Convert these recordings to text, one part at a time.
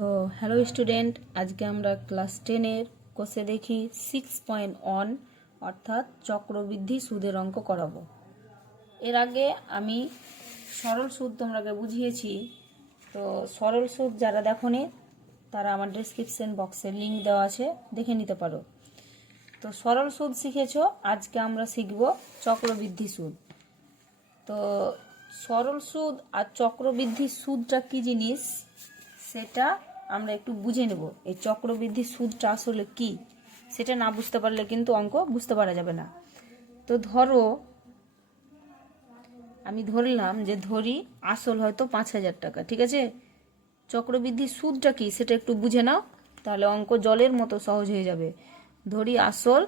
তো hello student, আজকে আমরা ক্লাস 10-এর কোর্সে দেখি 6.1 অর্থাৎ চক্রবৃদ্ধি সুদের অঙ্ক করাবো। এর আগে আমি সরল সুদ তোমরাকে বুঝিয়েছি। তো সরল সুদ যারা দেখোনি তারা আমার ডেসক্রিপশন বক্সে লিংক দেওয়া আছে, দেখে নিতে পারো। তো সরল সুদ শিখেছো, আজকে আমরা শিখব চক্রবৃদ্ধি সুদ। তো সরল সুদ আর চক্রবৃদ্ধি সুদটা কি জিনিস সেটা আমরা একটু বুঝে নেব। এই চক্রবৃদ্ধি সুদটা আসলে কি সেটা না বুঝতে পারলে কিন্তু অঙ্ক বুঝতে পারা যাবে না। তো ধরো আমি ধরলাম যে আসল হয়তো 5,000 টাকা, ঠিক আছে। চক্রবৃদ্ধি সুদটা কি সেটা একটু বুঝে নাও, তাহলে অঙ্ক জলের মতো সহজ হয়ে যাবে। ধরি আসল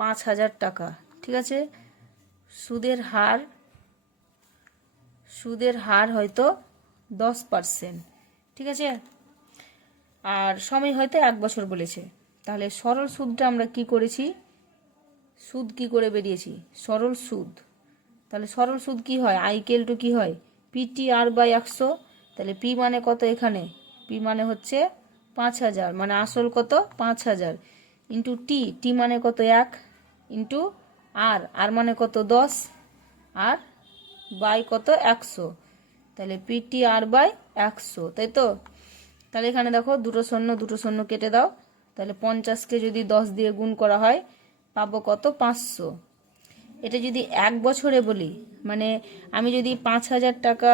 5,000 টাকা, ঠিক আছে। সুদের হার হয়তো 10%, ঠিক আছে। আর সময় হয়তো 1 বছর বলেছে। তাহলে সরল সুদটা আমরা কি করেছি, সুদ কি করে বেরিয়েছি, সরল সুদ। তাহলে সরল সুদ কি হয়, I=, কি হয়, PTR/100। তাহলে পি মানে কত, এখানে পি মানে হচ্ছে 5,000, মানে আসল কত 5,000, ইন্টু টি মানে কত 1, ইন্টু আর মানে কত 10, আর বাই কত 100। তাহলে PTR/100, তাই তো। তাহলে এখানে দেখো দুটো শূন্য কেটে দাও। তাহলে 50কে যদি 10 দিয়ে গুণ করা হয় পাবো কত 500। এটা যদি 1 বছরে বলি, মানে আমি যদি 5,000 টাকা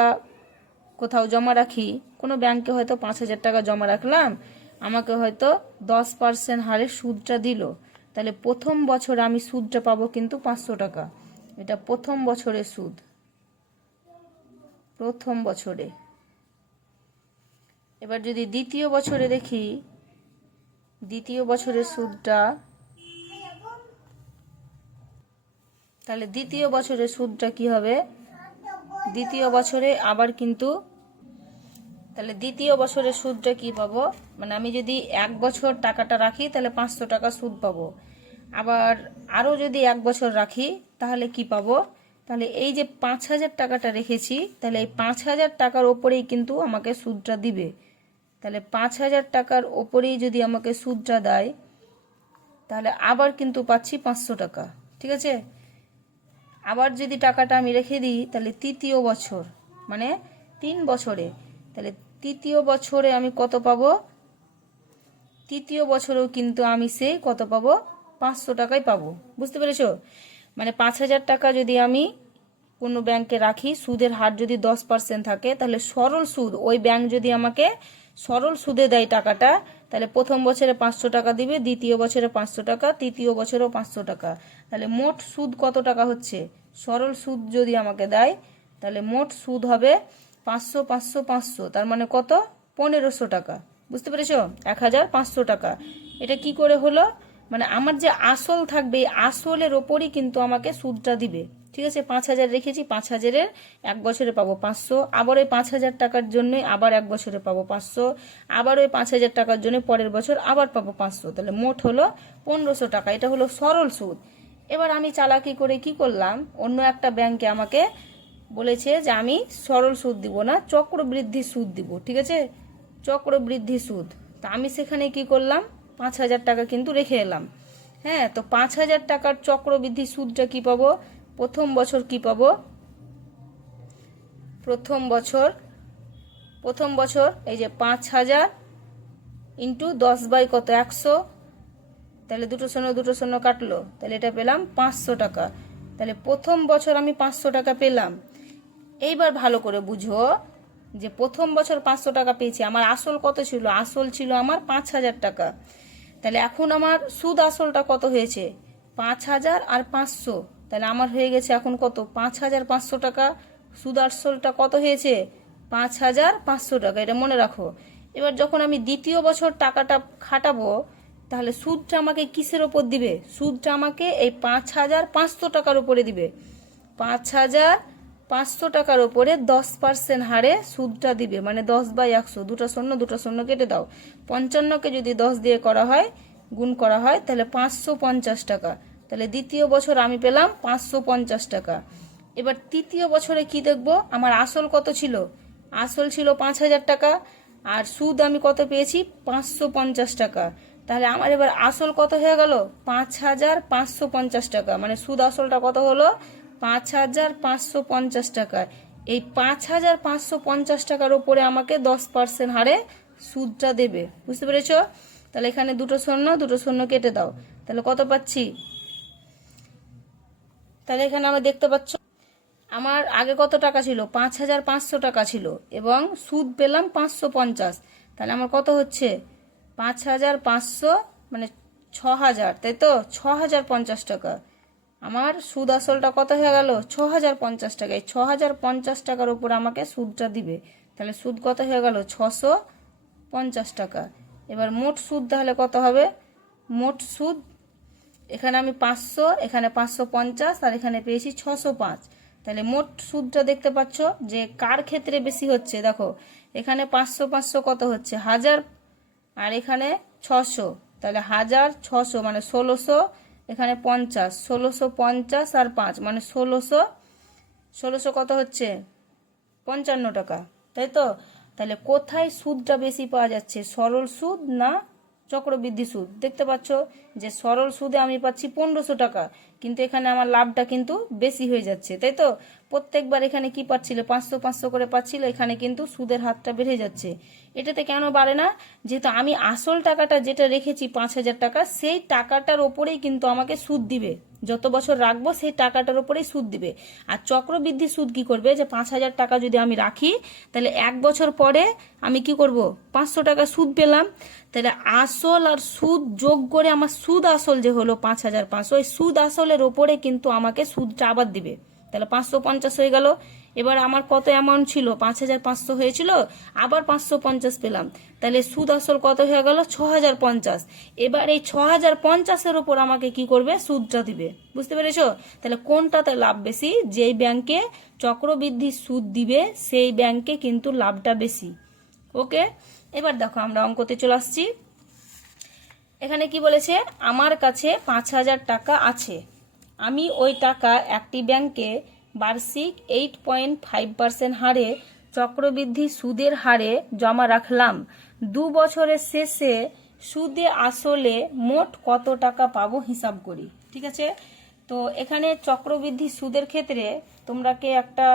কোথাও জমা রাখি, কোনো ব্যাংকে হয়তো 5,000 টাকা জমা রাখলাম, আমাকে হয়তো 10% হারে সুদটা দিল। তাহলে প্রথম বছর আমি সুদটা পাবো কিন্তু 500 টাকা। এটা প্রথম বছরের সুদ, প্রথম বছরে। এবার যদি দ্বিতীয় বছরে দেখি, দ্বিতীয় বছরের সুদটা, তাহলে দ্বিতীয় বছরের সুদটা কি হবে, দ্বিতীয় বছরে আবার কিন্তু, তাহলে দ্বিতীয় বছরের সুদটা কি পাবো, মানে আমি যদি 1 বছর টাকাটা রাখি তাহলে 500 টাকা সুদ পাবো। আবার আরও যদি 1 বছর রাখি তাহলে কি পাবো, তাহলে এই যে 5,000 টাকাটা রেখেছি, তাহলে এই 5,000 টাকার ওপরেই কিন্তু আমাকে সুদটা দিবে। তাহলে 5,000 টাকার ওপরেই যদি আমাকে সুদটা দেয়, তাহলে আবার কিন্তু পাচ্ছি 500 টাকা, ঠিক আছে। আবার যদি টাকাটা আমি রেখে দিই, তাহলে তৃতীয় বছর, মানে 3 বছরে, তাহলে তৃতীয় বছরে আমি কত পাবো, তৃতীয় বছরেও কিন্তু আমি সেই কত পাবো 500 টাকাই পাবো। বুঝতে পেরেছো, মানে 5,000 টাকা যদি আমি কোনো ব্যাংকে রাখি, সুদের হার যদি 10% থাকে, তাহলে সরল সুদ, ওই ব্যাংক যদি আমাকে সরল সুদে দেয় টাকাটা, তাহলে প্রথম বছরে 500 টাকা দিবে, দ্বিতীয় বছরে 500 টাকা, তৃতীয় বছরেও 500 টাকা। তাহলে মোট সুদ কত টাকা হচ্ছে, সরল সুদ যদি আমাকে দেয় তাহলে মোট সুদ হবে 500 500 500, তার মানে কত 1,500 টাকা। বুঝতে পেরেছো, 1,500 টাকা। এটা কি করে হলো, মানে আমার যে আসল থাকবে, আসলের ওপরই কিন্তু আমাকে সুদটা দিবে, ঠিক আছে। 5,000 রেখেছি, 5,000-এর 1 বছরে পাবো 500, আবার ওই 5,000 টাকার জন্য আবার 1 বছরে পাবো 500, আবার ওই 5,000 টাকার জন্য পরের বছর আবার পাবো 500, তাহলে মোট হলো 1,500 টাকা। এটা হলো সরল সুদ। এবার আমি চালাকি করে কি করলাম, অন্য একটা ব্যাংকে আমাকে বলেছে যে আমি সরল সুদ দিব না, চক্রবৃদ্ধি সুদ দিব, ঠিক আছে, চক্রবৃদ্ধি সুদ। তা আমি সেখানে কি করলাম, 5,000 টাকা কিন্তু রেখে এলাম। হ্যাঁ, তো 5,000 টাকার চক্রবৃদ্ধি সুদটা কি পাবো, প্রথম বছর কি পাবো, প্রথম বছর এই যে 5,000 ইন্টু 10/কত 100, তাহলে দুটো শূন্য কাটলো, তাহলে এটা পেলাম 500 টাকা। তাহলে প্রথম বছর আমি 500 টাকা পেলাম। এইবার ভালো করে বুঝো যে প্রথম বছর 500 টাকা পেয়েছি, আমার আসল কত ছিল, আসল ছিল আমার 5,000 টাকা। তাহলে এখন আমার সুদ আসলটা কত হয়েছে, 5,000 আর 500, তাহলে আমার হয়ে গেছে এখন কত 5,500 টাকা। সুদ আসলটা কত হয়েছে 5,500 টাকা, এটা মনে রাখো। এবার যখন আমি দ্বিতীয় বছর টাকাটা খাটাবো, তাহলে সুদটা আমাকে কিসের ওপর দিবে, সুদটা আমাকে এই 5,500 টাকার উপরে দিবে। 5,500 টাকার ওপরে 10% হারে সুদটা দিবে, মানে 10/100, দুটো শূন্য কেটে দাও। 55কে যদি 10 দিয়ে করা হয়, গুণ করা হয়, তাহলে 550 টাকা। তাহলে দ্বিতীয় বছর আমি পেলাম 550 টাকা। এবার তৃতীয় বছরে কি দেখব, আমার আসল কত ছিল, আসল ছিল 5,000 টাকা আর সুদ আমি কত পেয়েছি 550 টাকা। তাহলে আমার এবার আসল কত হয়ে গেল 5,550 টাকা, মানে সুদ আসলটা কত হলো 5,550 টাকা। এই 5,550 টাকার উপরে আমাকে 10% হারে সুদটা দেবে, বুঝতে পেরেছ? তাহলে এখানে দুটো শূন্য কেটে দাও, তাহলে কত পাচ্ছি? তাহলে এখানে আমরা দেখতে পাচ্ছ আমার আগে কত টাকা ছিল 5,500 টাকা ছিল এবং সুদ পেলাম 550। তাহলে আমার কত হচ্ছে 5,500 মানে 6,000, তাই তো 6,050 টাকা। আমার সুদ আসলটা কত হয়ে গেল 6,050 টাকা। এই 6,050 টাকার উপর আমাকে সুদটা দিবে, তাহলে সুদ কত হয়ে গেল 650 টাকা। এবার মোট সুদ তাহলে কত হবে? মোট সুদ এখানে আমি 500, এখানে 550 আর এখানে পেয়েছি 605। তাহলে মোট সুদটা দেখতে পাচ্ছ যে কার ক্ষেত্রে বেশি হচ্ছে। দেখো এখানে 500 কত হচ্ছে 1000 আর এখানে 600, তাহলে 1,600 মানে 1600, এখানে 50, 1650 আর 5 মানে 1600 কত হচ্ছে 55 টাকা, তাই তো? তাহলে কোথায় সুদটা বেশি পাওয়া যাচ্ছে, সরল সুদ না চক্রবৃদ্ধি সুদ? দেখতে পাচ্ছ যে সরল সুদে আমি পাচ্ছি 1500 টাকা, কিন্তু এখানে আমার লাভটা কিন্তু বেশি হয়ে যাচ্ছে, তাই তো? প্রত্যেকবার এখানে কি পাচ্ছিল 500 করে পাচ্ছিল, এখানে কিন্তু সুদের হারটা বেড়ে যাচ্ছে। এটাতে কেন বাড়ে না? যেহেতু আমি আসল টাকাটা যেটা রেখেছি 5,000 টাকা, সেই টাকাটার ওপরেই কিন্তু আমাকে সুদ দিবে। যত বছর রাখবো সেই টাকাটার ওপরেই সুদ দিবে। আর চক্রবৃদ্ধি সুদ কি করবে, যে 5,000 টাকা যদি আমি রাখি তাহলে 1 বছর পরে আমি কি করব 500 টাকা সুদ পেলাম, তাহলে আসল আর সুদ যোগ করে আমার সুদ আসল যে হলো 5,500, ওই সুদ আসলের ওপরে কিন্তু আমাকে সুদটা আবার দিবে। তাহলে 550 হয়ে গেল। এবার আমার কত অ্যামাউন্ট ছিল 5,500 হয়েছিল, আবার 550 পেলাম, তাহলে সুদ আসল কত হয়ে গেল 6,050। এবার এই 6,050-এর উপর আমাকে কি করবে সুদটা দিবে, বুঝতে পেরেছো? তাহলে কোনটাতে লাভ বেশি? যেই ব্যাংকে চক্রবৃদ্ধি সুদ দিবে সেই ব্যাংকে কিন্তু লাভটা বেশি। ওকে, এবার দেখো আমরা অঙ্কতে চলে আসছি। এখানে কি বলেছে, আমার কাছে 5,000 টাকা আছে, আমি ওই টাকা একটি ব্যাংকে বার্ষিক 8.5% হারে চক্রবৃদ্ধি সুদের হারে জমা রাখলাম। 2 বছরের শেষে সুদে আসলে মোট কত টাকা পাবো হিসাব করি। ঠিক আছে, তো এখানে চক্রবৃদ্ধি সুদের ক্ষেত্রে তোমরাকে একটা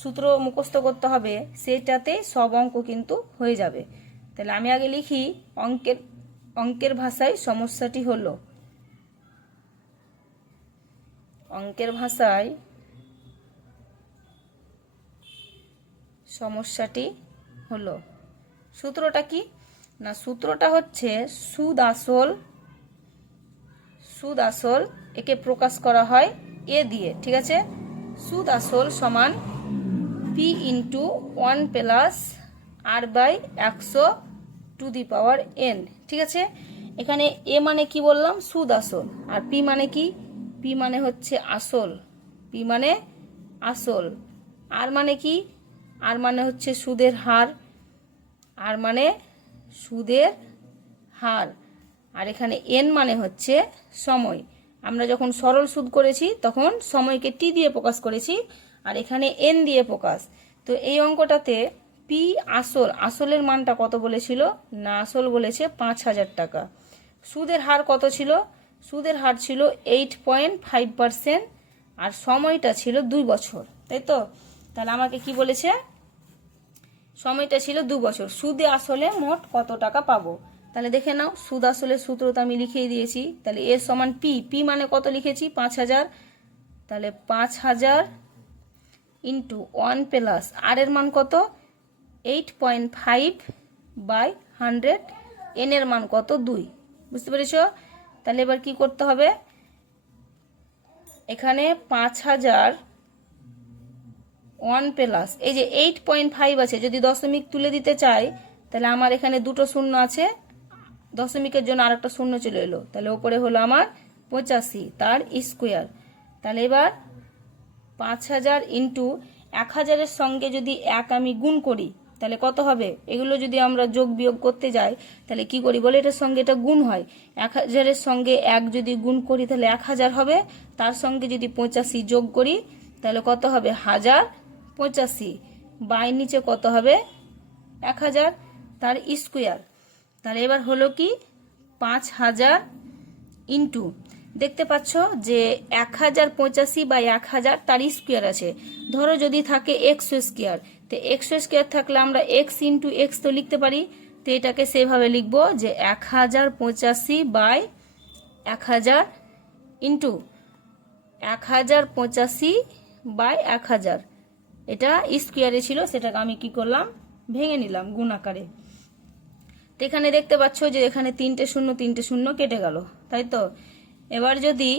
সূত্র মুখস্থ করতে হবে, সেটাতে সব অঙ্ক কিন্তু হয়ে যাবে। তাহলে আমি আগে লিখি, অঙ্কের ভাষায় সমস্যাটি হলো, অঙ্কের ভাষায় সমস্যাটি হলো। সূত্রটা কি না, সূত্রটা হচ্ছে সুদ আসল একে প্রকাশ করা হয় এ দিয়ে। ঠিক আছে, সুদ আসল সমান পি ইন্টু 1 প্লাস r/100⁴n। ঠিক আছে, এখানে এ মানে কি বললাম সুদ আসল, আর পি মানে কি, পি মানে হচ্ছে আসল, পি মানে আসল। আর মানে কি, আর মানে হচ্ছে সুদের হার, আর মানে সুদের হার। আর এখানে এন মানে হচ্ছে সময়। আমরা যখন সরল সুদ করেছি তখন সময়কে টি দিয়ে প্রকাশ করেছি, আর এখানে এন দিয়ে প্রকাশ। তো এই অঙ্কটাতে পি আসলের মানটা কত বলেছিল না, আসল বলেছে 5,000 টাকা। সুদের হার কত ছিল, সুদের হার ছিল 8.5% আর সময়টা ছিল 2 বছর, তাই তো? তাহলে আমাকে কি বলেছে, সময়টা ছিল 2 বছর, সুদে আসলে মোট কত টাকা পাবো। তাহলে দেখে নাও, সুদ আসলের সূত্র তো আমি লিখিয়ে দিয়েছি। তাহলে এর সমান পি, পি মানে কত লিখেছি 5,000, তাহলে 5,000 ইন্টু 1 প্লাস আর এর মান কত 8.5/100, এন এর মান কত 2, বুঝতে পেরেছ? তাহলে এবার কি করতে হবে, এখানে 5,000 1 প্লাস এই যে 8.5 আছে, যদি দশমিক তুলে দিতে চাই তাহলে আমার এখানে দুটো শূন্য আছে, দশমিকের জন্য আর একটা শূন্য চলে এলো, তাহলে উপরে হলো আমার 85 তার স্কোয়ার। তাহলে এবার 5,000 ইন্টু 1,000-এর সঙ্গে যদি 1 আমি গুণ করি তাহলে কত হবে, এগুলো যদি আমরা যোগ বিয়োগ করতে যাই তাহলে কি করি বলে, এটার সঙ্গে এটা গুণ হয়, 1,000-এর সঙ্গে 1 যদি গুণ করি তাহলে 1,000 হবে, তার সঙ্গে যদি 85 যোগ করি তাহলে কত হবে 1,085, বাই নিচে কত হবে 1000 তার স্কোয়ার। তাহলে এবার হলো কি 5000 ইন্টু, দেখতে পাচ্ছ যে 1085 বাই 1000 তার স্কোয়ার আছে। ধরো যদি থাকে এক্স স্কোয়ার, তো এক্স স্কোয়ার থাকলে আমরা এক্স ইন্টু এক্স তো লিখতে পারি। তো এটাকে সেভাবে লিখবো যে 1085 বাই 1000 ইন্টু 1085 বাই 1000, এটা স্কোয়ারে ছিল, সেটাকে আমি কি করলাম ভেঙে নিলাম গুণ আকারে। তো এখানে দেখতে পাচ্ছ যে এখানে 3টে শূন্য কেটে গেল, তাই তো। এবার যদি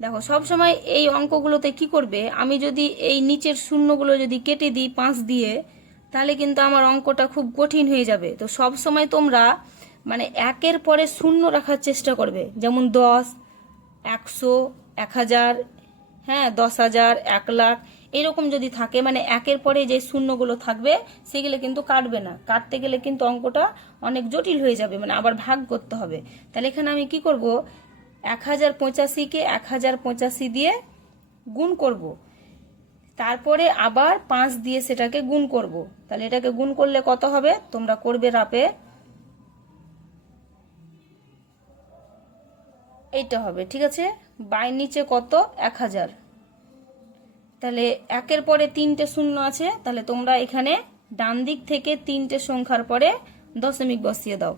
দেখো সব সময় এই অঙ্কগুলোতে কি করবে, আমি যদি এই নিচের শূন্যগুলো যদি কেটে দিই 5 দিয়ে, তাহলে কিন্তু আমার অঙ্কটা খুব কঠিন হয়ে যাবে। তো সব সময় তোমরা মানে একের পরে শূন্য রাখার চেষ্টা করবে, যেমন 10, 100, 1000, হ্যাঁ 10,000, 1 লাখ, এরকম যদি থাকে মানে একের পরে যে শূন্যগুলো থাকবে সেগুলো কিন্তু কাটবে না। কাটতে গেলে কিন্তু অঙ্কটা অনেক জটিল হয়ে যাবে, মানে আবার ভাগ করতে হবে। তাহলে এখানে আমি কি করব, 1085কে 1085 দিয়ে গুণ করব, তারপরে আবার 5 দিয়ে সেটাকে গুণ করব। তাহলে এটাকে গুণ করলে কত হবে তোমরা করবে রাপে, এইটা হবে, ঠিক আছে। বাই নিচে কত 1000, তাহলে একের পরে 3টে শূন্য আছে, তাহলে তোমরা এখানে ডান দিক থেকে 3টে সংখ্যার পরে দশমিক বসিয়ে দাও।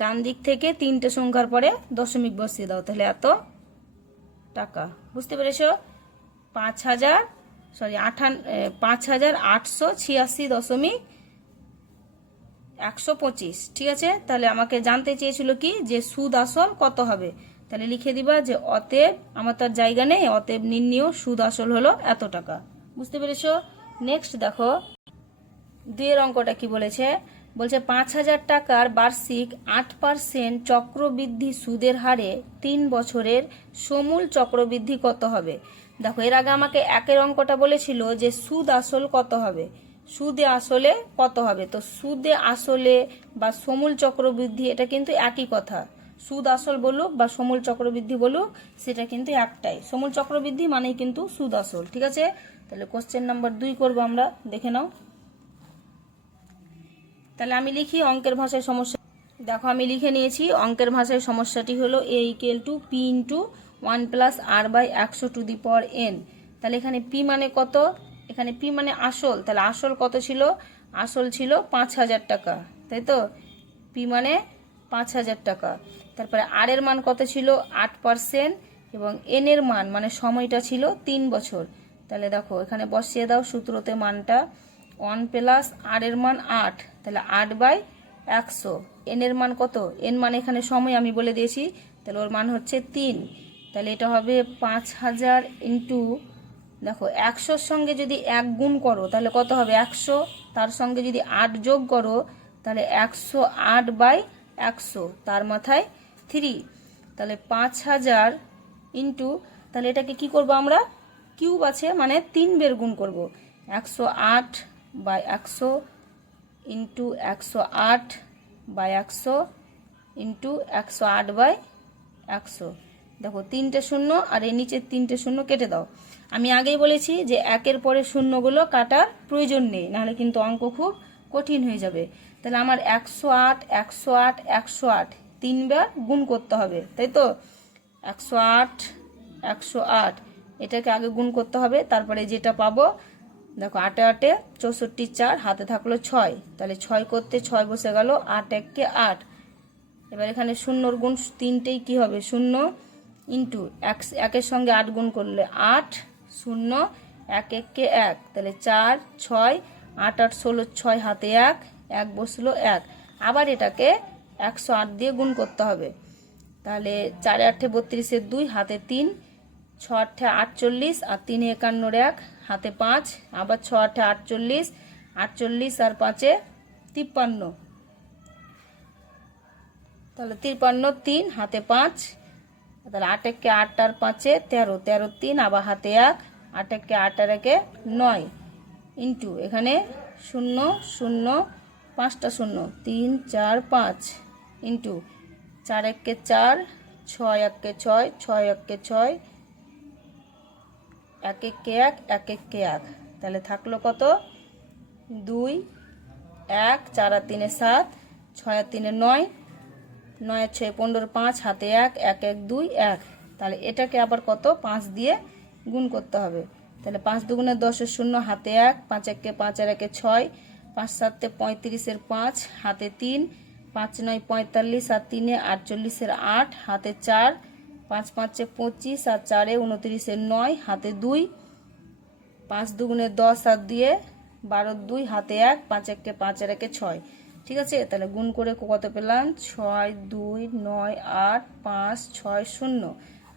ডান দিক থেকে 3টে সংখ্যার পরে দশমিক বসিয়ে দাও, তাহলে এত টাকা, বুঝতে পেরেছ। 5886.125, ঠিক আছে। তাহলে আমাকে জানতে চেয়েছিল কি যে সুদ আসল কত হবে, তাহলে লিখে দিবা যে অতএব, আমার তার জায়গা নেই, অতএব নির্ণীয় সুদ আসল হলো এত টাকা, বুঝতে পেরেছ। নেক্সট দেখো 2 এর অঙ্কটা কি বলেছে, বলছে 5000 টাকার বার্ষিক 8% চক্রবৃদ্ধি সুদের হারে 3 বছরের সমূল চক্রবৃদ্ধি কত হবে। দেখো এর আগে আমাকে একের অঙ্কটা বলেছিল যে সুদ আসল কত হবে, সুদে আসলে কত হবে। তো সুদে আসলে বা সমূল চক্রবৃদ্ধি এটা কিন্তু একই কথা, সুদ আসল বলুক বা সমূল চক্রবৃদ্ধি বলুক সেটা কিন্তু একটাই, সমূল চক্রবৃদ্ধি মানেই কিন্তু সুদ আসল, ঠিক আছে। তাহলে কোশ্চেন নাম্বার 2 করবো আমরা, দেখে নাও। তাহলে আমি লিখি অঙ্কের ভাষায় সমস্যা, দেখো আমি লিখে নিয়েছি অঙ্কের ভাষায় সমস্যাটি হলো a = p × 1 + r/100^n। তাহলে এখানে p মানে কত, এখানে p মানে আসল, তাহলে আসল কত ছিল, আসল ছিল 5000 টাকা, তাই তো, p মানে 5000 টাকা। তারপরে r এর মান কত ছিল 8%, এবং n এর মান মানে সময়টা ছিল 3 বছর। তাহলে দেখো এখানে বসিয়ে দাও সূত্রতে মানটা, 1 + r এর মান 8, তাহলে 8/100। n এর মান কত, n মানে এখানে সময় আমি বলে দিয়েছি, তাহলে ওর মান হচ্ছে 3। তাহলে এটা হবে 5000 ইন্টু, দেখো 100-র সঙ্গে যদি 1 গুণ করো তাহলে কত হবে 100, তার সঙ্গে যদি 8 যোগ করো তাহলে 108/100, তার মাথায় 3। তাহলে 5000 ইন্টু, তাহলে এটাকে কি করব আমরা, কিউব আছে মানে 3 বের গুণ করব, 108/100 ইন্টু 108/100 ইন্টু 108/100। দেখো 3টে শূন্য আর এই নিচের 3টে শূন্য কেটে দাও। আমি আগেই বলেছি যে একের পরে শূন্যগুলো কাটার প্রয়োজন নেই, নাহলে কিন্তু অঙ্ক খুব কঠিন হয়ে যাবে। তাহলে আমার 108, 108, 108 3 বার গুণ করতে হবে, তাই তো। 108, 108 এটাকে আগে গুণ করতে হবে, তারপরে যেটা পাবো, দেখো 8 8 64 4, হাতে থাকলো 6, তাহলে 6 করতে 6 বসে গেল, 8 1 8। এবার এখানে শূন্যর গুণ 3টেই কি হবে 0, ইন্টু 1 সঙ্গে 8 গুণ করলে 8, 0 1 1 1, তাহলে 4 6 8 8 16, 6 হাতে 1 1 বসলো 1। আবার এটাকে 108 দিয়ে গুণ করতে হবে, তাহলে 4 8 32 2, হাতে 3, 6 8 48 আর 3 51 1, হাতে 5, আবার 6 8 48, 48 আর 5 53, তাহলে 53 3, হাতে 5, তাহলে 8 1 8 আর 5 13, 13 3, আবার হাতে 1, 8 1 8 আর 1 9, ইন্টু এখানে 0 0 5টা 0 3 4 5, ইন্টু 4 1 4 ছয় একে ছয়, ছয় একে ছয়, এক একে এক, এক একে এক, তাহলে থাকলো কত 2, 1, 4 আর 3 7, 6 আর 3 9, 9 আর 6 15, 5 হাতে 1, 1 1 2 1, তাহলে এটাকে আবার কত 5 দিয়ে গুণ করতে হবে। তাহলে 5 দুগুণে 10 এর 0, হাতে 1, 5 একে 5 আর একে 6, 5 7 35 এর 5, হাতে 3, 5 9 45 আর 3 48 এর 8, হাতে 4, 5 5 25 আর 4 29 এর 9, হাতে 2, 5 দুগুণে 10 আর 2 12 2, হাতে 1, 5 একে 5 আর একে 6। ঠিক আছে, তাহলে গুণ করে কত পেলাম 6 2 9 8 5 6 0।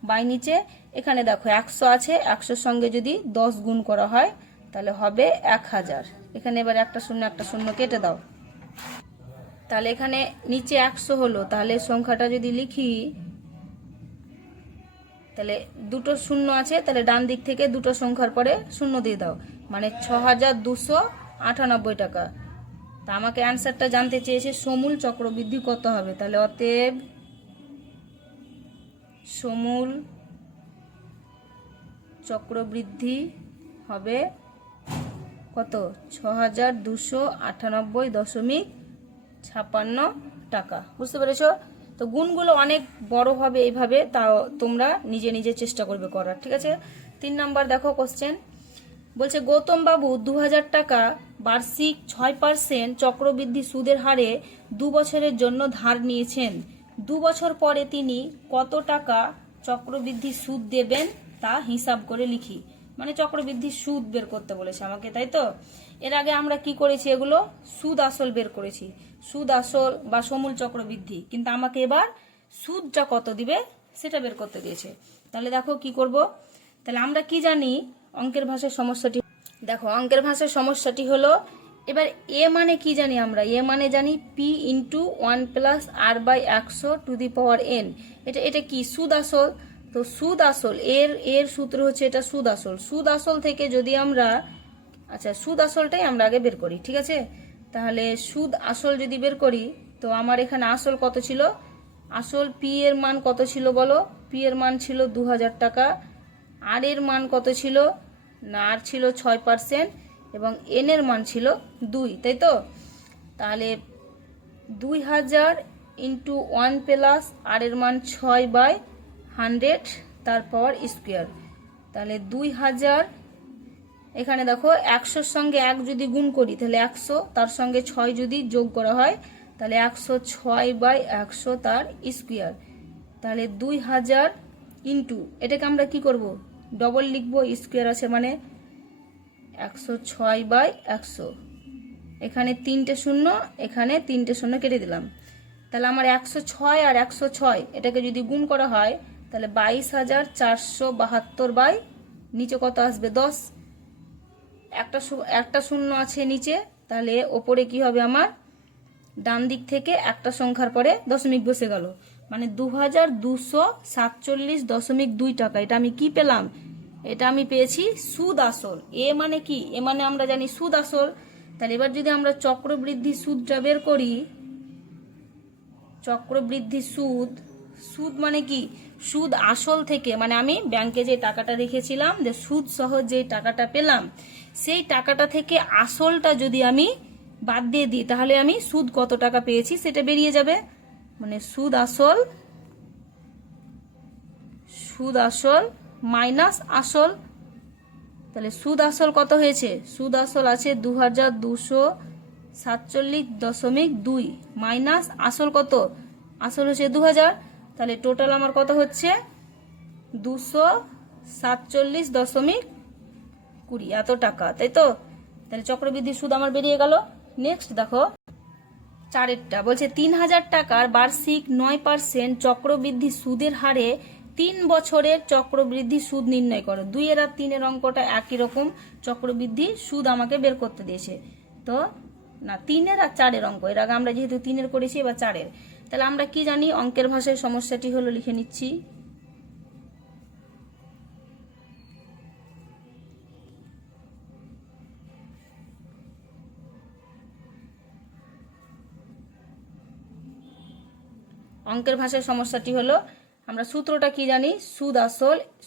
বাই নিচে এখানে দেখো 100 আছে, 100 সঙ্গে যদি 10 গুণ করা হয় তাহলে হবে 1000। এখানে এবার একটা শূন্য কেটে দাও। তাহলে এখানে নিচে 100 হলো, তাহলে সংখ্যাটা যদি লিখি তাহলে দুটো শূন্য আছে, তাহলে ডান দিক থেকে দুটো সংখ্যার পরে শূন্য দিয়ে দাও, মানে 6298 টাকা। তা আমাকে অ্যান্সারটা জানতে চেয়েছে সমূল চক্রবৃদ্ধি কত হবে, তাহলে অতএব সমূল চক্রবৃদ্ধি হবে কত 6298.56 টাকা। বুঝতে পেরেছো? তো গুণগুলো অনেক বড় হবে এইভাবে, তাও তোমরা নিজে নিজে চেষ্টা করবে করার। ঠিক আছে, 3 নাম্বার দেখো কোশ্চেন বলছে গৌতম বাবু 2000 টাকা বার্ষিক 6% চক্রবৃদ্ধি সুদের হারে 2 বছরের জন্য ধার নিয়েছেন। 2 বছর পরে তিনি কত টাকা চক্রবৃদ্ধি সুদ দেবেন তা হিসাব করে লিখি। মানে চক্রবৃদ্ধি সুদ বের করতে বলেছে আমাকে, তাই তো? এর আগে আমরা কি করেছি, এগুলো সুদ আসল বের করেছি, সুদ আসল বা সমূল চক্রবৃদ্ধি, কিন্তু আমাকে এবার সুদটা কত দিবে সেটা বের করতে দিয়েছে। তাহলে দেখো কি করব। তাহলে আমরা কি জানি অঙ্কের ভাষার সমস্যাটি, দেখো অঙ্কের ভাষার সমস্যাটি হলো, এবার এ মানে কি জানি আমরা, এ মানে জানি P into 1 plus R by 100 to the power n. এটা কি সুদ আসল, তো সুদ আসল এর সূত্র হচ্ছে এটা সুদ আসল। সুদ আসল থেকে যদি আমরা, আচ্ছা সুদ আসলটাই আমরা আগে বের করি। ঠিক আছে, তাহলে সুদ আসল যদি বের করি, তো আমার এখানে আসল কত ছিল, আসল পি এর মান কত ছিল বলো, পি এর মান ছিল 2000 টাকা, আর এর মান কত ছিল না, আর ছিল 6% এবং এন এর মান ছিল 2, তাই তো? তাহলে 2000 ইন্টু 1 প্লাস আর এর মান 6/100 তারপর স্কোয়ার, তাহলে 2000, এখানে দেখো 100-র সঙ্গে 1 যদি গুণ করি তাহলে 100, তার সঙ্গে 6 যদি যোগ করা হয় তাহলে 106/100 তার স্কোয়ার, তাহলে 2000 ইন্টু, এটাকে আমরা কি করব ডবল লিখবো, স্কোয়ার আছে মানে 106/100, এখানে 3টে শূন্য, এখানে 3টে শূন্য কেটে দিলাম। তাহলে আমার 106 আর 106 এটাকে যদি গুণ করা হয় তাহলে 22,472 বাই নিচে কত আসবে 10, একটা শূন্য আছে নিচে, তাহলে ওপরে কি হবে আমার ডান দিক থেকে একটা সংখ্যার পরে দশমিক বসে গেল, মানে 2247.2 টাকা। এটা আমি কি পেলাম, এটা আমি পেয়েছি সুদ আসল। এ মানে কি, এ মানে আমরা জানি সুদ আসল। তাহলে এবার যদি আমরা চক্রবৃদ্ধি সুদটা বের করি, চক্রবৃদ্ধি সুদ, সুদ মানে কি সুদ আসল থেকে, মানে আমি ব্যাংকে যে টাকাটা রেখেছিলাম, যে সুদ সহ যে টাকাটা পেলাম, সেই টাকাটা থেকে আসলটা যদি আমি বাদ দিয়ে দিই তাহলে আমি সুদ কত টাকা পেয়েছি সেটা বেরিয়ে যাবে। মানে সুদ আসল মাইনাস আসল, তাহলে সুদ আসল কত হয়েছে, সুদ আসল আছে 2247.2 মাইনাস আসল কত, আসল হচ্ছে 2000, তাহলে টোটাল আমার কত হচ্ছে 247.20 এত টাকা, তাই তো? তাহলে চক্রবৃদ্ধি সুদ আমার বেরিয়ে গেল। নেক্সট দেখো 4এরটা বলছে 3000 টাকার বার্ষিক 9% চক্রবৃদ্ধি সুদের হারে 3 বছরের চক্রবৃদ্ধি সুদ নির্ণয় করো। 2 এর আর 3 এর অঙ্কটা একই রকম, চক্রবৃদ্ধি সুদ আমাকে বের করতে দিয়েছে। তো না 3 এর আর 4 এর অঙ্ক, এর আগে আমরা যেহেতু 3 এর করেছি এবার 4 এর। তাহলে আমরা কি জানি অঙ্কের ভাষায় সমস্যাটি হলো, লিখে নিচ্ছি। অঙ্কের ভাষায় সমস্যাটি হলো আমরা সূত্রটা কি জানি,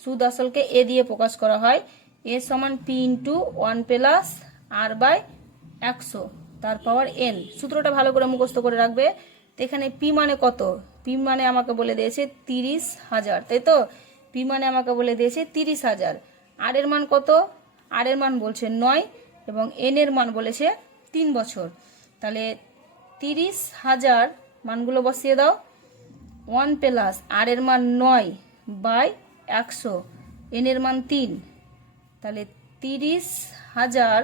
সুদ আসলকে এ দিয়ে প্রকাশ করা হয়, এ সমান P into 1 plus R by 100 তার পাওয়ার এন। সূত্রটা ভালো করে মুখস্থ করে রাখবে। তো এখানে পি মানে কত, পি মানে আমাকে বলে দিয়েছে 30,000, তাই তো, পি মানে আমাকে বলে দিয়েছে 30,000। আর এর মান কত, আর এর মান বলছে 9 এবং এন এর মান বলেছে 3 বছর। তাহলে 30,000 মানগুলো বসিয়ে দাও, 1 প্লাস আর এর মান 9 বাই 100, এন এর মান 3, তাহলে 30,000।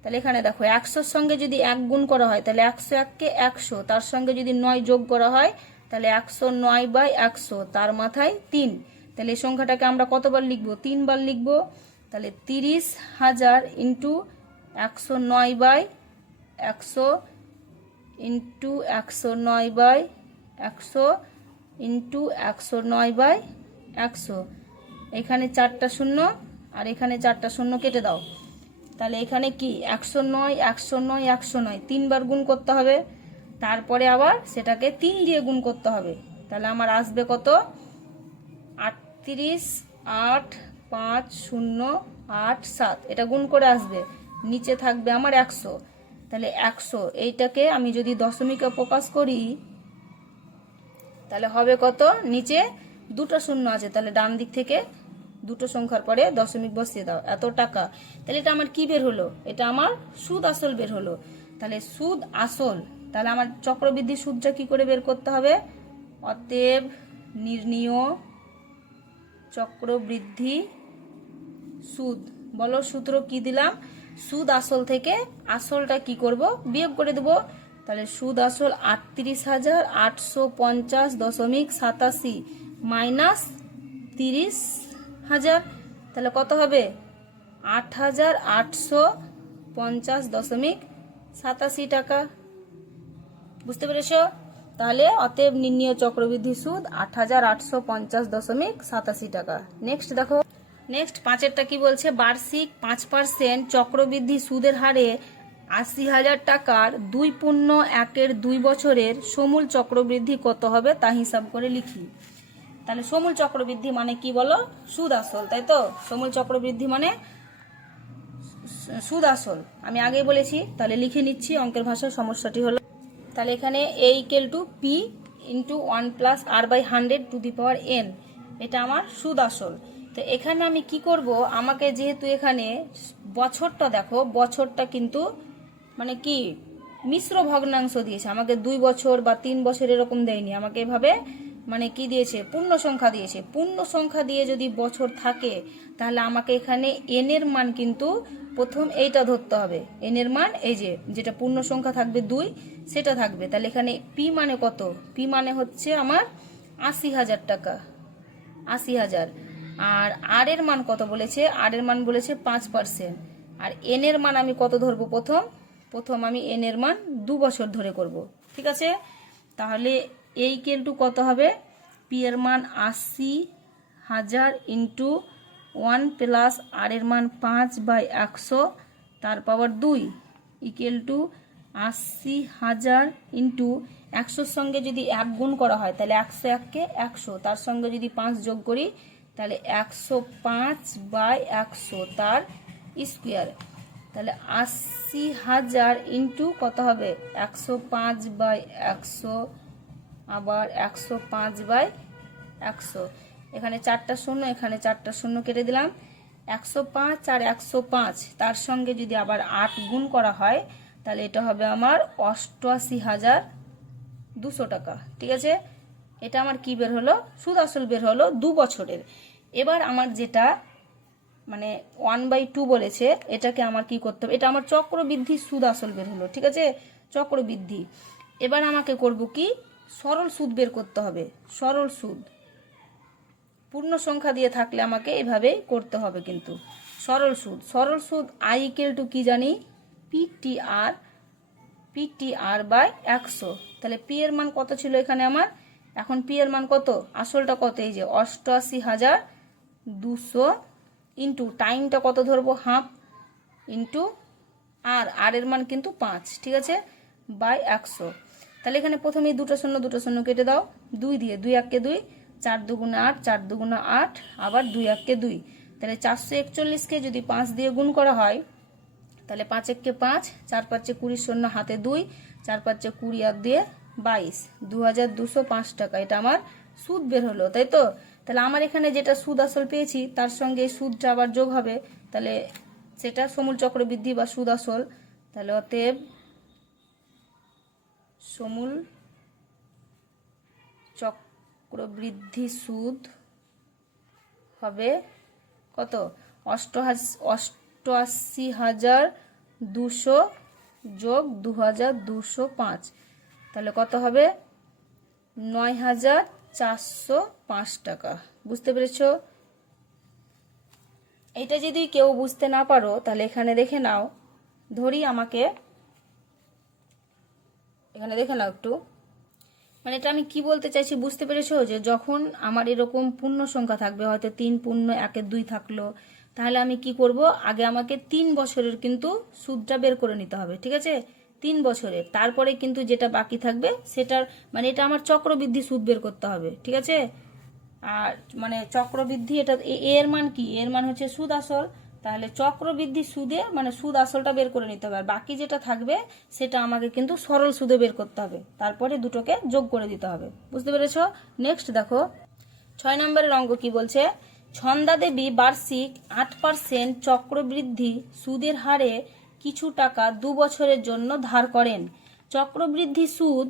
তাহলে এখানে দেখো 100-র সঙ্গে যদি 1 গুণ করা হয় তাহলে 101কে 100, তার সঙ্গে যদি 9 যোগ করা হয় তাহলে 109 বাই 100, তার মাথায় 3। তাহলে এই সংখ্যাটাকে আমরা কতবার লিখবো, 3 বার লিখবো। তাহলে 30,000 into 109 by 100 into 109 by 100 into 109 by 100। এখানে 4টা শূন্য আর এখানে 4টা শূন্য কেটে দাও। তাহলে এখানে কি 109 109 109 3বার গুণ করতে হবে, তারপরে আবার সেটাকে 3 দিয়ে গুণ করতে হবে। তাহলে আমার আসবে কত, 38 8 5 0 8 7, এটা গুণ করে আসবে, নিচে থাকবে আমার 100। তাহলে 100 এইটাকে আমি যদি দশমিকে প্রকাশ করি তাহলে হবে কত, নিচে 2টা শূন্য আছে, তাহলে ডান দিক থেকে 2টো সংখ্যার পরে দশমিক বসিয়ে দাও, এত টাকা। তাহলে এটা আমার কি বের হলো, এটা আমার সুদ আসল বের হলো। তাহলে সুদ আসল, তাহলে আমার চক্রবৃদ্ধি সুদটা কি করে বের করতে হবে, অতএব নির্ণীয় চক্রবৃদ্ধি সুদ। বলো সূত্র কি দিলাম, সুদ আসল থেকে আসলটা কি করব, বিয়োগ করে দেব। তাহলে সুদ আসল 38,850.87 মাইনাস 30,000, তাহলে কত হবে 8,850.87 টাকা। বুঝতে পেরেছো? তাহলে অতএব নির্ণীয় চক্রবৃদ্ধি সুদ 8,850.87 টাকা। নেক্সট দেখো, নেক্সট 5এরটা কি বলছে, বার্ষিক 5% চক্রবৃদ্ধি সুদের হারে 80,000 টাকার 2.1 বছরের সমূল চক্রবৃদ্ধি কত হবে তা হিসাব করে লিখি। তাহলে সমূল চক্রবৃদ্ধি মানে কি বলো, সুদ আসল, তাই তো, সমূল চক্রবৃদ্ধি মানে সুদ আসল, আমি আগেই বলেছি। তাহলে লিখে নিচ্ছি, অঙ্কের ভাষায় সমস্যাটি হলো, তাহলে এখানে a equal to P into 1 plus R by 100 to the power n, এটা আমার সুদ আসল। তো এখানে আমি কি করব, আমাকে যেহেতু এখানে বছরটা দেখো, বছরটা কিন্তু মানে কি মিশ্র ভগ্নাংশ দিয়েছে, আমাকে 2 বছর বা 3 বছর এরকম দেয়নি, আমাকে এভাবে মানে কি দিয়েছে, পূর্ণ সংখ্যা দিয়েছে। পূর্ণ সংখ্যা দিয়ে যদি বছর থাকে তাহলে আমাকে এখানে এন এর মান কিন্তু প্রথম এইটা ধরতে হবে, এন এর মান এই যে যেটা পূর্ণ সংখ্যা থাকবে 2 সেটা থাকবে। তাহলে এখানে পি মানে কত, পি মানে হচ্ছে আমার 80,000 টাকা, 80,000। আর আর এর মান কত বলেছে, আর এর মান বলেছে 5%। আর এন এর মান আমি কত ধরবো, প্রথম আমি এন এর মান 2 বছর ধরে করব, ঠিক আছে। তাহলে এই ইকুয়াল টু কত হবে, পি এর মান 80,000 ইন্টু 1 প্লাস আর এর মান 5/100 তার পাওয়ার 2 ইকুয়াল টু 80,000 ইন্টু 100-র সঙ্গে যদি 1 গুণ করা হয় তাহলে 101কে 100, তার সঙ্গে যদি 5 যোগ করি তাহলে 105/100 তার স্কোয়ার। তাহলে 80,000 ইন্টু কত হবে 105/100 আবার 105/100, এখানে 4টা শূন্য, এখানে 4টা শূন্য কেটে দিলাম। 105 আর 105 তার সঙ্গে যদি আবার 8 গুণ করা হয় তাহলে এটা হবে আমার 88,200 টাকা, ঠিক আছে। এটা আমার কি বের হলো, সুদ আসল বের হলো 2 বছরের। এবার আমার যেটা মানে 1/2 বলেছে, এটাকে আমার কি করতে হবে, এটা আমার চক্রবৃদ্ধি সুদ আসল বের হলো, ঠিক আছে, চক্রবৃদ্ধি। এবার আমাকে করব কি, সরল সুদ বের করতে হবে। সরল সুদ পূর্ণ সংখ্যা দিয়ে থাকলে আমাকে এভাবেই করতে হবে, কিন্তু সরল সুদ আই ইকুয়াল টু কি জানি, পিটিআর/100। তাহলে পি এর মান কত ছিল এখানে আমার, এখন পি এর মান কত, আসলটা কত, এই যে 88,200 ইন্টু টাইমটা কত ধরবো, হাফ, ইন্টু আর এর মান কিন্তু 5, ঠিক আছে, বাই 100। তাহলে এখানে প্রথমেই 2টা শূন্য কেটে দাও, 2 দিয়ে 2 1 কে 2 4 দুগুণে 8, 4 দুগুণে 8, আবার 2 1 2। তাহলে 441কে যদি 5 দিয়ে গুণ করা হয় তাহলে 5 1 5, 4 5 20, শূন্য হাতে 2, 4 5 20 আর দিয়ে 22, 2205 টাকা এটা আমার সুদ বের হলো, তাই তো? তাহলে আমার এখানে যেটা সুদ আসল পেয়েছি তার সঙ্গে এই সুদটা আবার যোগ হবে, তাহলে সেটা সমূল চক্রবৃদ্ধি বা সুদ আসল। তাহলে অতএব সমূল চক্রবৃদ্ধি সুদ হবে কত? 88,200 যোগ 2,205, তাহলে কত হবে? 9,405 টাকা। বুঝতে পেরেছো? এটা যদি কেউ বুঝতে না পারো তাহলে এখানে দেখে নাও, ধরি আমাকে এখানে দেখে নাও একটু, মানে এটা আমি কি বলতে চাইছি বুঝতে পেরেছো? যে যখন আমার এরকম পূর্ণ সংখ্যা থাকবে, হয়তো 3 পূর্ণ 1 2 থাকলো, তাহলে আমি কি করব, আগে আমাকে 3 বছরের কিন্তু সুদটা বের করে নিতে হবে, ঠিক আছে? 3 বছরের, তারপরে কিন্তু যেটা বাকি থাকবে সেটার মানে এটা আমার চক্রবৃদ্ধি সুদ বের করতে হবে, ঠিক আছে? আর মানে চক্রবৃদ্ধি এটা এর মান কি? এর মান হচ্ছে সুদ আসল, তাহলে চক্রবৃদ্ধি সুদে মানে সুদ আসলটা বের করে নিতে হবে, আর বাকি যেটা থাকবে সেটা আমাকে কিন্তু সরল সুদে বের করতে হবে, তারপরে দুটোকে যোগ করে দিতে হবে। বুঝতে পেরেছো? নেক্সট দেখো 6 নম্বরের অঙ্ক কি বলছে। ছন্দা দেবী বার্ষিক 8% চক্রবৃদ্ধি সুদের হারে কিছু টাকা 2 বছরের জন্য ধার করেন। চক্রবৃদ্ধি সুদ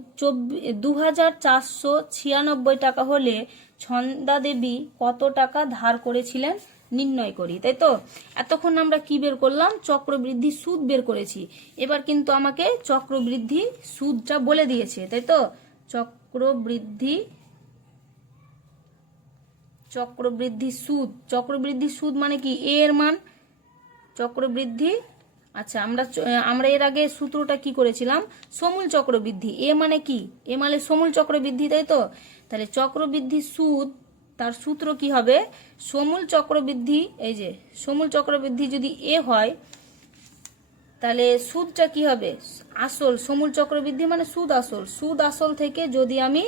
2,496 টাকা হলে ছন্দা দেবী কত টাকা ধার করেছিলেন নির্ণয় করি। তাই তো? এতক্ষণ আমরা কি বের করলাম? চক্রবৃদ্ধি সুদ বের করেছি। এবার কিন্তু আমাকে চক্রবৃদ্ধি সুদটা বলে দিয়েছে, তাই তো? চক্রবৃদ্ধি সুদ মানে কি? এ এর মান চক্রবৃদ্ধি। আচ্ছা, আমরা এর আগে সূত্রটা কি করেছিলাম? সমূল চক্রবৃদ্ধি। এ মানে কি? এ মানে সমূল চক্রবৃদ্ধি, তাই তো? তাহলে চক্রবৃদ্ধি সুদ তার সূত্র কি হবে? সমূল চক্রবৃদ্ধি, এই যে সমূল চক্রবৃদ্ধি যদি এ হয় তাহলে সুদটা কি হবে? আসল। সমূল চক্রবৃদ্ধি মানে সুদ আসল। সুদ আসল থেকে যদি আমি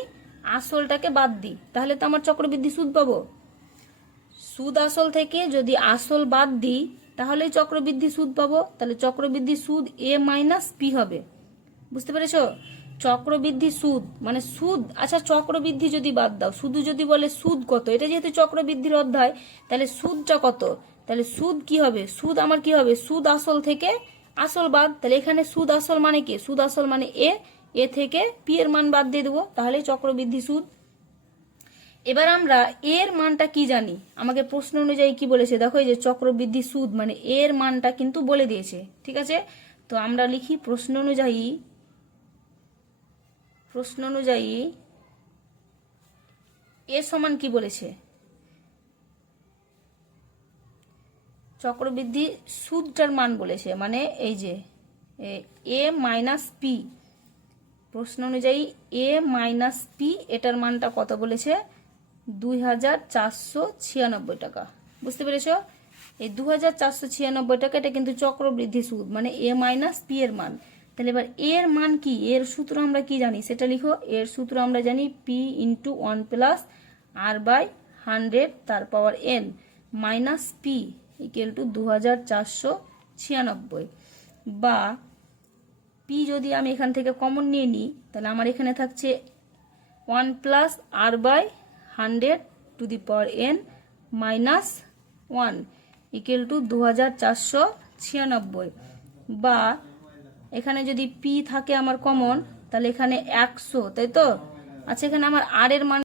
আসলটাকে বাদ দিই তাহলে তো আমার চক্রবৃদ্ধি সুদ পাবো। সুদ আসল থেকে যদি আসল বাদ দিই তাহলেই চক্রবৃদ্ধি সুদ পাবো। তাহলে চক্রবৃদ্ধি সুদ এ মাইনাস পি হবে। বুঝতে পেরেছো? চক্রবৃদ্ধি সুদ মানে সুদ। আচ্ছা, চক্রবৃদ্ধি যদি বাদ দাও, শুধু যদি বলে সুদ কত, এটা যেহেতু চক্রবৃদ্ধির অধ্যায়, তাহলে সুদটা কত? তাহলে সুদ কি হবে? সুদ আমার কি হবে? সুদ আসল থেকে আসল বাদ। তাহলে এখানে সুদ আসল মানে কি? সুদ আসল মানে এ থেকে পি এর মান বাদ দিয়ে দেবো, তাহলে চক্রবৃদ্ধি সুদ। এবার আমরা এর মানটা কি জানি? আমাকে প্রশ্ন অনুযায়ী কি বলেছে দেখো, এই যে চক্রবৃদ্ধি সুদ মানে এর মানটা কিন্তু বলে দিয়েছে, ঠিক আছে? তো আমরা লিখি প্রশ্ন অনুযায়ী এর সমান কি বলেছে? চক্রবৃদ্ধি সুদটার মান বলেছে, মানে এই যে এ মাইনাস পি। প্রশ্ন অনুযায়ী এ মাইনাস পি এটার মানটা কত বলেছে? 2,496 টাকা। বুঝতে পেরেছ? এই 2,496 টাকা এটা কিন্তু চক্রবৃদ্ধি সুদ মানে এ মাইনাস পি এর মান। তাহলে এবার এর মান কি? এর সূত্র আমরা কি জানি সেটা লিখো। এর সূত্র আমরা জানি P into 1 plus R by 100 তার power N minus P equal to 2,496, বা পি যদি আমি এখান থেকে কমন নিয়ে নিই তাহলে আমার এখানে থাকছে 1 plus R by 100 to the power N minus 1 equal to 2,496, বা এখানে যদি পি থাকে আমার কমন তাহলে এখানে 100, তাই তো? আচ্ছা, এখানে আমার আর এর মান